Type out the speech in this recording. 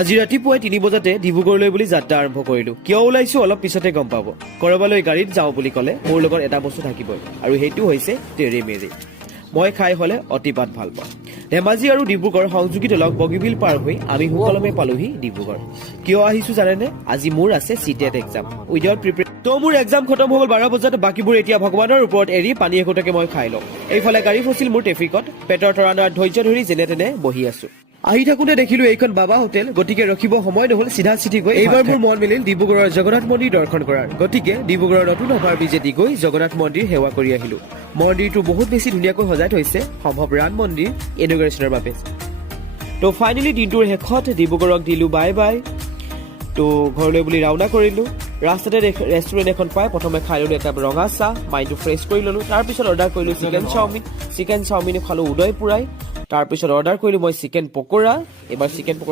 আজি ৰাতিপুৱাই 3 বজাতে ডিব্ৰুগড়লৈ বুলি যাত্ৰা আৰম্ভ কৰিলো। কিয় ওলাইছো অলপ পিছতে গম পাব। কৰবালৈ গাড়ীত যাওঁ বুলি ক'লে মোৰ লগত এটা বস্তু থাকিবই, আৰু সেইটো হৈছে তেৰে মেৰে। মই খাই হলে অতিপাত ভাল পাওঁ। ধেমাজি আৰু ডিব্ৰুগড় সংযোগী দলক বগীবিল পাৰ হৈ আমি সুকলমে পালোহি ডিব্ৰুগড়। কিয় আহিছো জানেনে? আজি মোৰ আছে Ctet এক্সাম উইদাউট প্ৰিপেয়াৰ। তো মোৰ এক্সাম খতম হৈ গ'ল 12 বজাত। বাকীবোৰ এতিয়া ভগৱানৰ ওপৰত এৰি পানী একোটাকে মই খাই লওঁ। এইফালে গাড়ী ফচিল মোৰ ট্ৰেফিকত। পেটৰ তৰাণাত ধৈৰ্য ধৰি যেনে তেনে বহি আছো। আহি থাকোঁতে দেখিলো এইখন বাবা হোটেল, গতিকে ৰখিব সময় নহল, চিধা চিধি গৈ এইবাৰ মোৰ মন মিলিল ডিব্ৰুগড়ৰ জগন্নাথ মন্দিৰ দৰ্শন কৰাৰ। গতিকে ডিব্ৰুগড়ৰ নতুন অভাৰ ব্ৰিজেদি গৈ জগন্নাথ মন্দিৰ সেৱা কৰি আহিলো। মন্দিৰটো বহুত বেছি ধুনীয়াকৈ সজাই থৈছে, সম্ভৱ ৰাম মন্দিৰ ইনগ্ৰেশ্যনৰ বাবে। তো ফাইনেলি দিনটোৰ শেষত ডিব্ৰুগড়ক দিলো বাই বাই। তো ঘৰলৈ বুলি ৰাওনা কৰিলো। ৰাস্তাতে ৰেষ্টুৰেণ্ট এখন পাই প্ৰথমে খাই ললো একাপ ৰঙা চাহ, মাইণ্ডটো ফ্ৰেছ কৰি ললো। তাৰপিছত অৰ্ডাৰ কৰিলো চিকেন চাওমিন খালো উদয় পুৰাই। তাৰপিছত অৰ্ডাৰ কৰিলো মই চিকেন পকোৰা। এবাৰ চিকেন পকোৰা